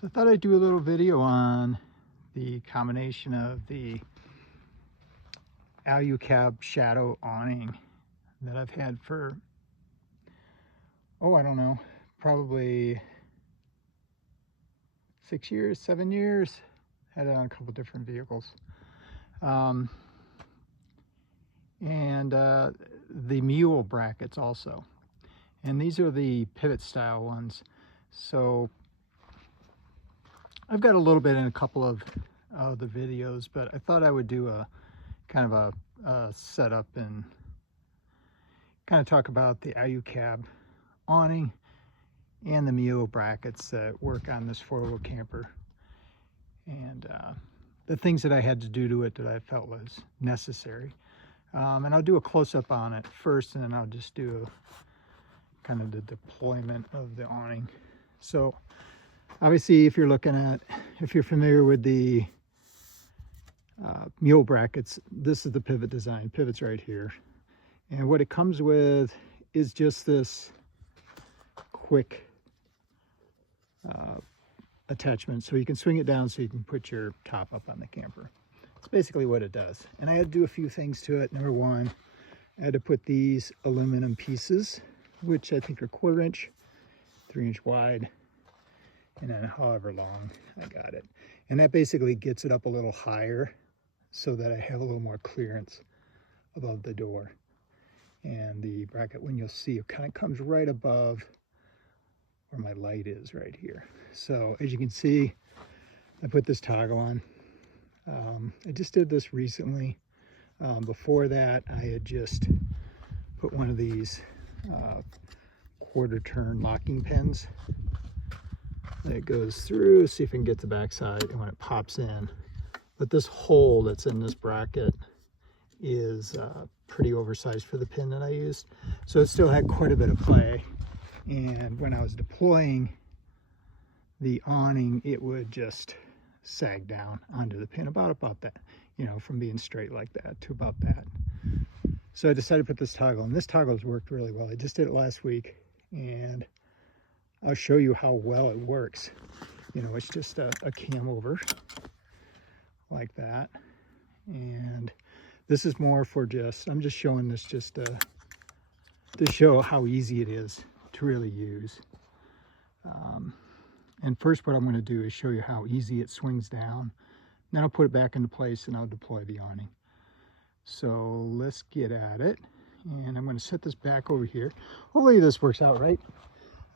So I thought I'd do a little video on the combination of the Alucab shadow awning that I've had for, I don't know, probably 6 years, 7 years. Had it on a couple different vehicles. And the Mule brackets also. And these are the pivot style ones. So I've got a little bit in a couple of the videos, but I thought I would do a kind of a setup and kind of talk about the Alucab awning and the Mule brackets that work on this four-wheel camper, and the things that I had to do to it that I felt was necessary. And I'll do a close-up on it first, and then I'll just do kind of the deployment of the awning. So obviously, if you're familiar with the Mule brackets, this is the pivot design. Pivot's right here. And what it comes with is just this quick attachment. So you can swing it down so you can put your top up on the camper. That's basically what it does. And I had to do a few things to it. Number one, I had to put these aluminum pieces, which I think are 1/4 inch, 3 inch wide, and then however long I got it. And that basically gets it up a little higher so that I have a little more clearance above the door. And the bracket, when you'll see, it kind of comes right above where my light is right here. So as you can see, I put this toggle on. I just did this recently. Before that, I had just put one of these 1/4 turn locking pins. And it goes through, see if I can get the back side, and when it pops in. But this hole that's in this bracket is pretty oversized for the pin that I used. So it still had quite a bit of play. And when I was deploying the awning, it would just sag down onto the pin about that, from being straight like that to about that. So I decided to put this toggle, and this toggle has worked really well. I just did it last week, and I'll show you how well it works. It's just a cam over like that. And this is more for I'm just showing this just to show how easy it is to really use. And first what I'm going to do is show you how easy it swings down. Then I'll put it back into place and I'll deploy the awning. So let's get at it. And I'm going to set this back over here. Hopefully this works out right.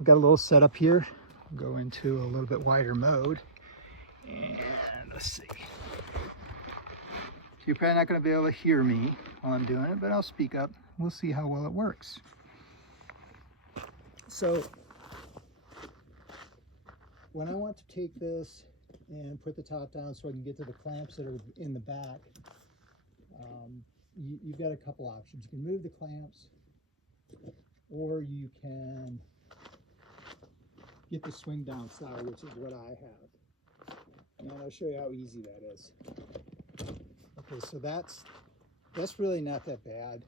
I've got a little setup here. I'll go into a little bit wider mode. And let's see. So you're probably not going to be able to hear me while I'm doing it, but I'll speak up. We'll see how well it works. So when I want to take this and put the top down so I can get to the clamps that are in the back, you've got a couple options. You can move the clamps, or you can get the swing down style, which is what I have. And I'll show you how easy that is. Okay, so that's really not that bad.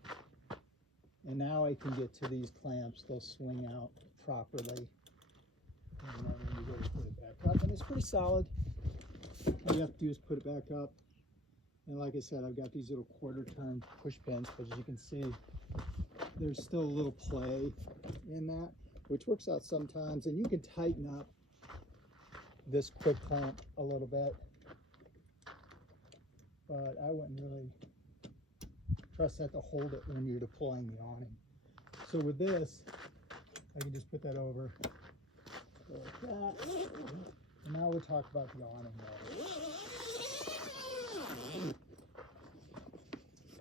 And now I can get to these clamps. They'll swing out properly. And then when you go to put it back up, and it's pretty solid. All you have to do is put it back up. And like I said, I've got these little 1/4 turn push pins, but as you can see, there's still a little play in that, which works out sometimes. And you can tighten up this quick clamp a little bit, but I wouldn't really trust that to hold it when you're deploying the awning. So with this, I can just put that over like that. And now we'll talk about the awning now.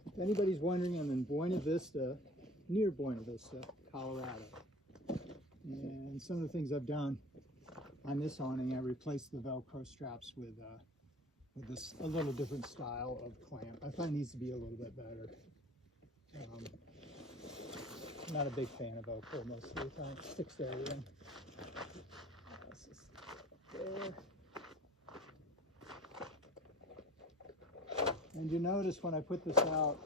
If anybody's wondering, I'm in near Buena Vista, Colorado. And some of the things I've done on this awning, I replaced the Velcro straps with this a little different style of clamp. I find these to be a little bit better. I'm not a big fan of Velcro most of the time. It sticks to everything. This is there. And you notice when I put this out,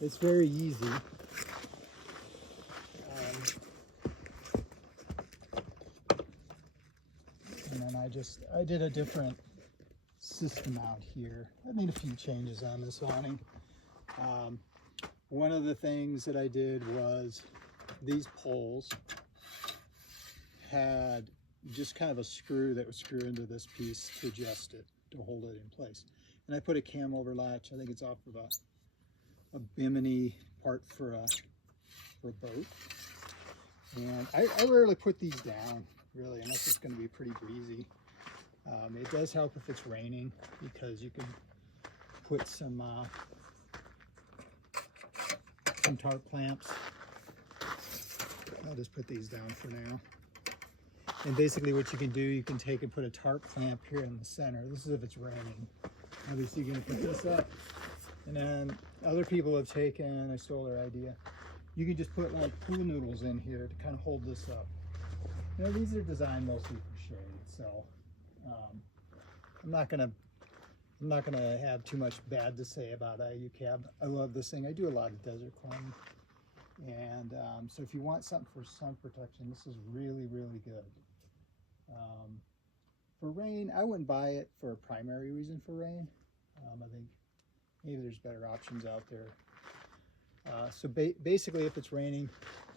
it's very easy. I did a different system out here. I made a few changes on this awning. One of the things that I did was these poles had just kind of a screw that would screw into this piece to adjust it, to hold it in place. And I put a cam over latch. I think it's off of a bimini part for a boat. And I rarely put these down, really, unless it's going to be pretty breezy. It does help if it's raining, because you can put some tarp clamps. I'll just put these down for now. And basically what you can do, you can take and put a tarp clamp here in the center. This is if it's raining. Obviously you're going to put this up. And then other people have taken, I stole their idea, you can just put like pool noodles in here to kind of hold this up. You know, these are designed mostly for shade, so I'm not gonna have too much bad to say about Alucab. I love this thing. I do a lot of desert climbing, and so if you want something for sun protection, this is really, really good. For rain, I wouldn't buy it for a primary reason for rain. I think maybe there's better options out there. So basically, if it's raining,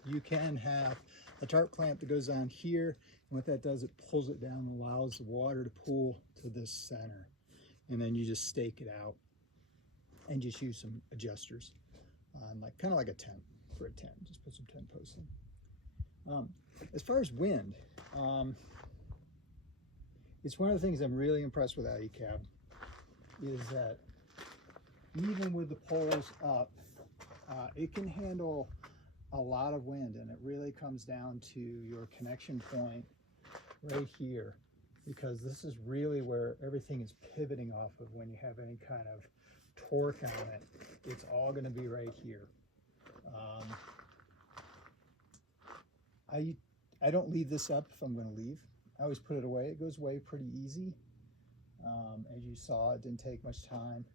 you can have a tarp clamp that goes on here, and what that does, it pulls it down and allows the water to pool to this center. And then you just stake it out and just use some adjusters on kind of like a tent, for a tent. Just put some tent posts in. As far as wind, it's one of the things I'm really impressed with Alucab, is that even with the poles up, it can handle a lot of wind, and it really comes down to your connection point right here, because this is really where everything is pivoting off of when you have any kind of torque on it. It's all going to be right here. I don't leave this up if I'm going to leave. I always put it away. It goes away pretty easy. As you saw, it didn't take much time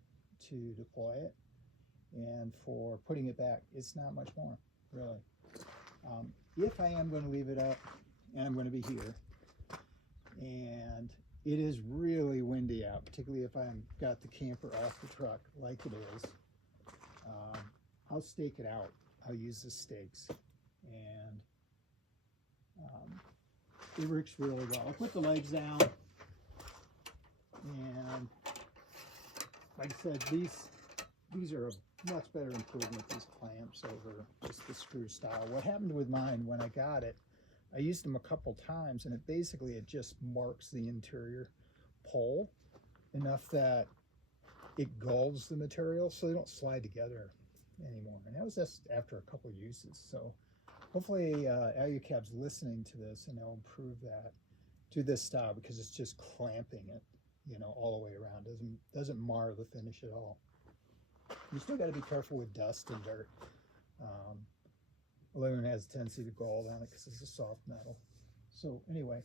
to deploy it. And for putting it back, it's not much more, really. If I am going to leave it up, and I'm going to be here, and it is really windy out, particularly if I've got the camper off the truck like it is, I'll stake it out. I'll use the stakes, and it works really well. I'll put the legs down, and like I said, these are a much better improvement, these clamps, over just the screw style. What happened with mine when I got it, I used them a couple times, and it just marks the interior pole enough that it gulls the material so they don't slide together anymore. And that was just after a couple uses. So hopefully Alucab's listening to this, and they'll improve that to this style, because it's just clamping it, you know, all the way around. Doesn't mar the finish at all. You still got to be careful with dust and dirt. Aluminum has a tendency to gall on it because it's a soft metal. So anyway,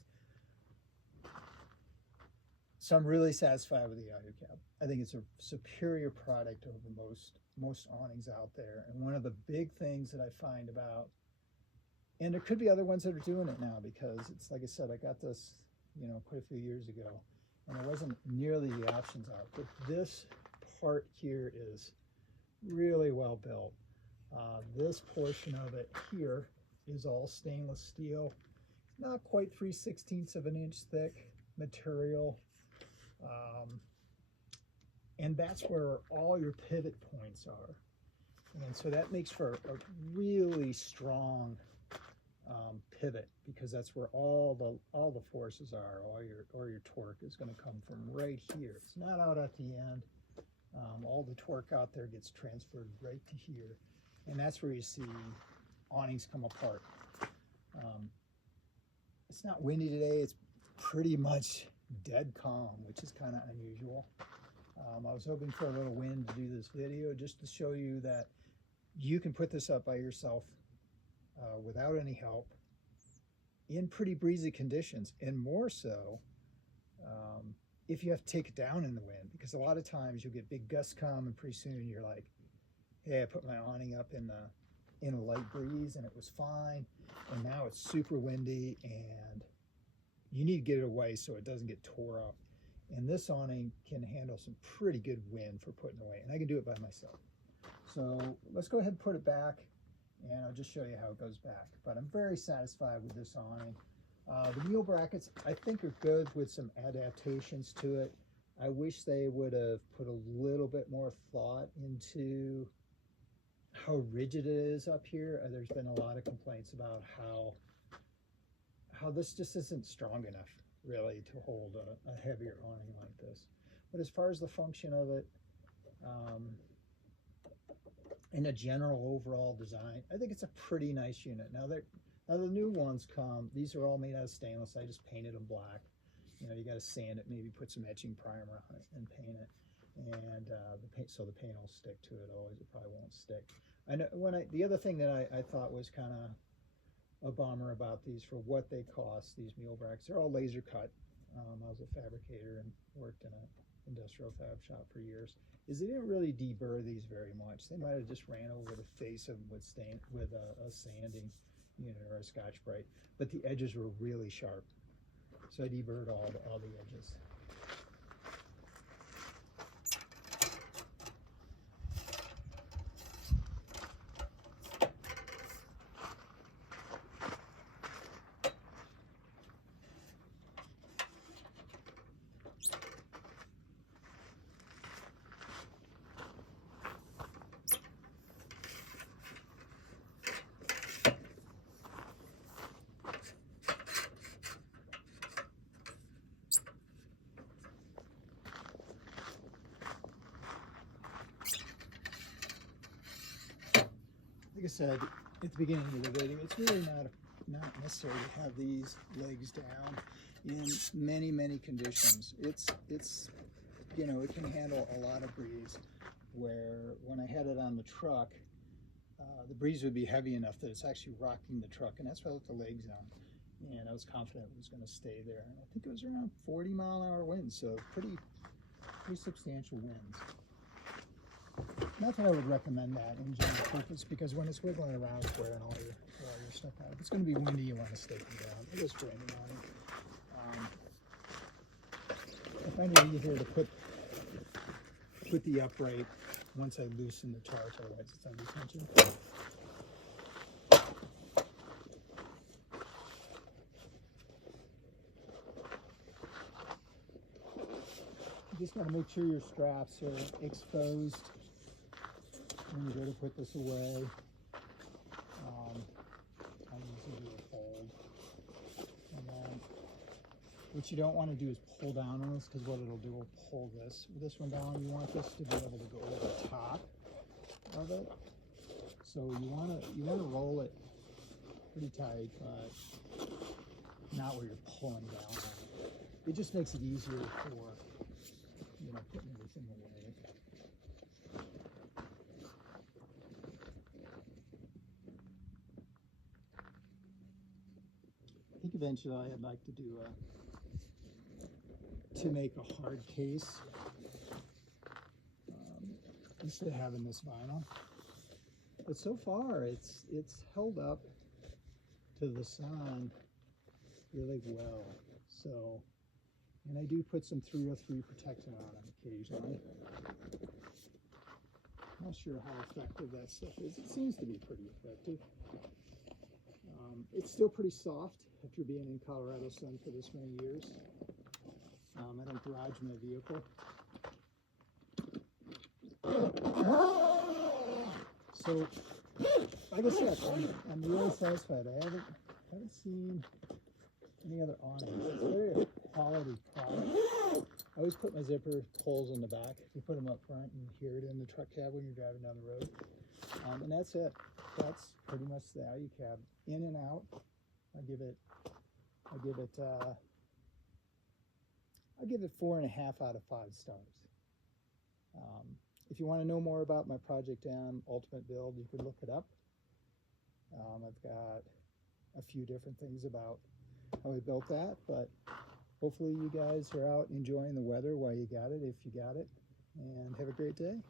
so I'm really satisfied with the Alucab. I think it's a superior product over most awnings out there. And one of the big things that I find about, and there could be other ones that are doing it now, because it's like I said, I got this, you know, quite a few years ago, and there wasn't nearly the options out. But this part here is really well built. This portion of it here is all stainless steel. It's not quite 3/16 of an inch thick material. And that's where all your pivot points are. And so that makes for a really strong pivot, because that's where all the forces are. All your torque is going to come from right here. It's not out at the end. All the torque out there gets transferred right to here, and that's where you see awnings come apart. It's not windy today. It's pretty much dead calm, which is kind of unusual. I was hoping for a little wind to do this video, just to show you that you can put this up by yourself without any help in pretty breezy conditions, and more so if you have to take it down in the wind, because a lot of times you'll get big gusts come, and pretty soon you're like, hey, I put my awning up in a light breeze and it was fine, and now it's super windy and you need to get it away so it doesn't get tore up. And this awning can handle some pretty good wind for putting away, and I can do it by myself. So let's go ahead and put it back, and I'll just show you how it goes back. But I'm very satisfied with this awning. The Mule brackets, I think, are good with some adaptations to it. I wish they would have put a little bit more thought into how rigid it is up here. There's been a lot of complaints about how this just isn't strong enough, really, to hold a heavier awning like this. But as far as the function of it, in a general overall design, I think it's a pretty nice unit. Now the new ones these are all made out of stainless. I just painted them black. You know, you got to sand it, maybe put some etching primer on it and paint it. And so the paint will stick to it. Always, it probably won't stick. I know the other thing that I thought was kind of a bummer about these for what they cost, these Mule brackets, they're all laser cut. I was a fabricator and worked in an industrial fab shop for years, is they didn't really deburr these very much. They might have just ran over the face of them with a sanding unit or a Scotch-Brite, but the edges were really sharp. So I deburred all the edges. Like I said at the beginning of the video, it's really not necessary to have these legs down in many conditions. It's you know, it can handle a lot of breeze, where when I had it on the truck, the breeze would be heavy enough that it's actually rocking the truck, and that's why I left the legs on. And I was confident it was going to stay there. And I think it was around 40-mile-an-hour winds, so pretty substantial winds. Not that I would recommend that in general purpose, because when it's wiggling around, it's wearing all your stuff out. If it's going to be windy, you want to stake them down. It is for any awning. I find it easier to put the upright once I loosen the tarp, otherwise it's under tension. You just got to make sure your straps are exposed when you go to put this away. I usually do a fold. And then what you don't want to do is pull down on this, because what it'll do will pull this one down. You want this to be able to go over the top of it. So you want to roll it pretty tight, but not where you're pulling down on it. It just makes it easier for, you know, putting everything away. I think eventually I'd like to do to make a hard case instead of having this vinyl. But so far it's held up to the sun really well. So, and I do put some 303 protection on them occasionally. Not sure how effective that stuff is. It seems to be pretty effective. It's still pretty soft after being in Colorado sun for this many years. I don't garage my vehicle. So, like I said, I'm really satisfied. I haven't seen any other awnings. It's a very quality product. I always put my zipper holes in the back. You put them up front and hear it in the truck cab when you're driving down the road. And that's it. That's pretty much the Alucab. In and out. I give it 4.5 out of 5 stars. If you want to know more about my Project M Ultimate build, you can look it up. I've got a few different things about how I built that, but hopefully you guys are out enjoying the weather while you got it, if you got it, and have a great day.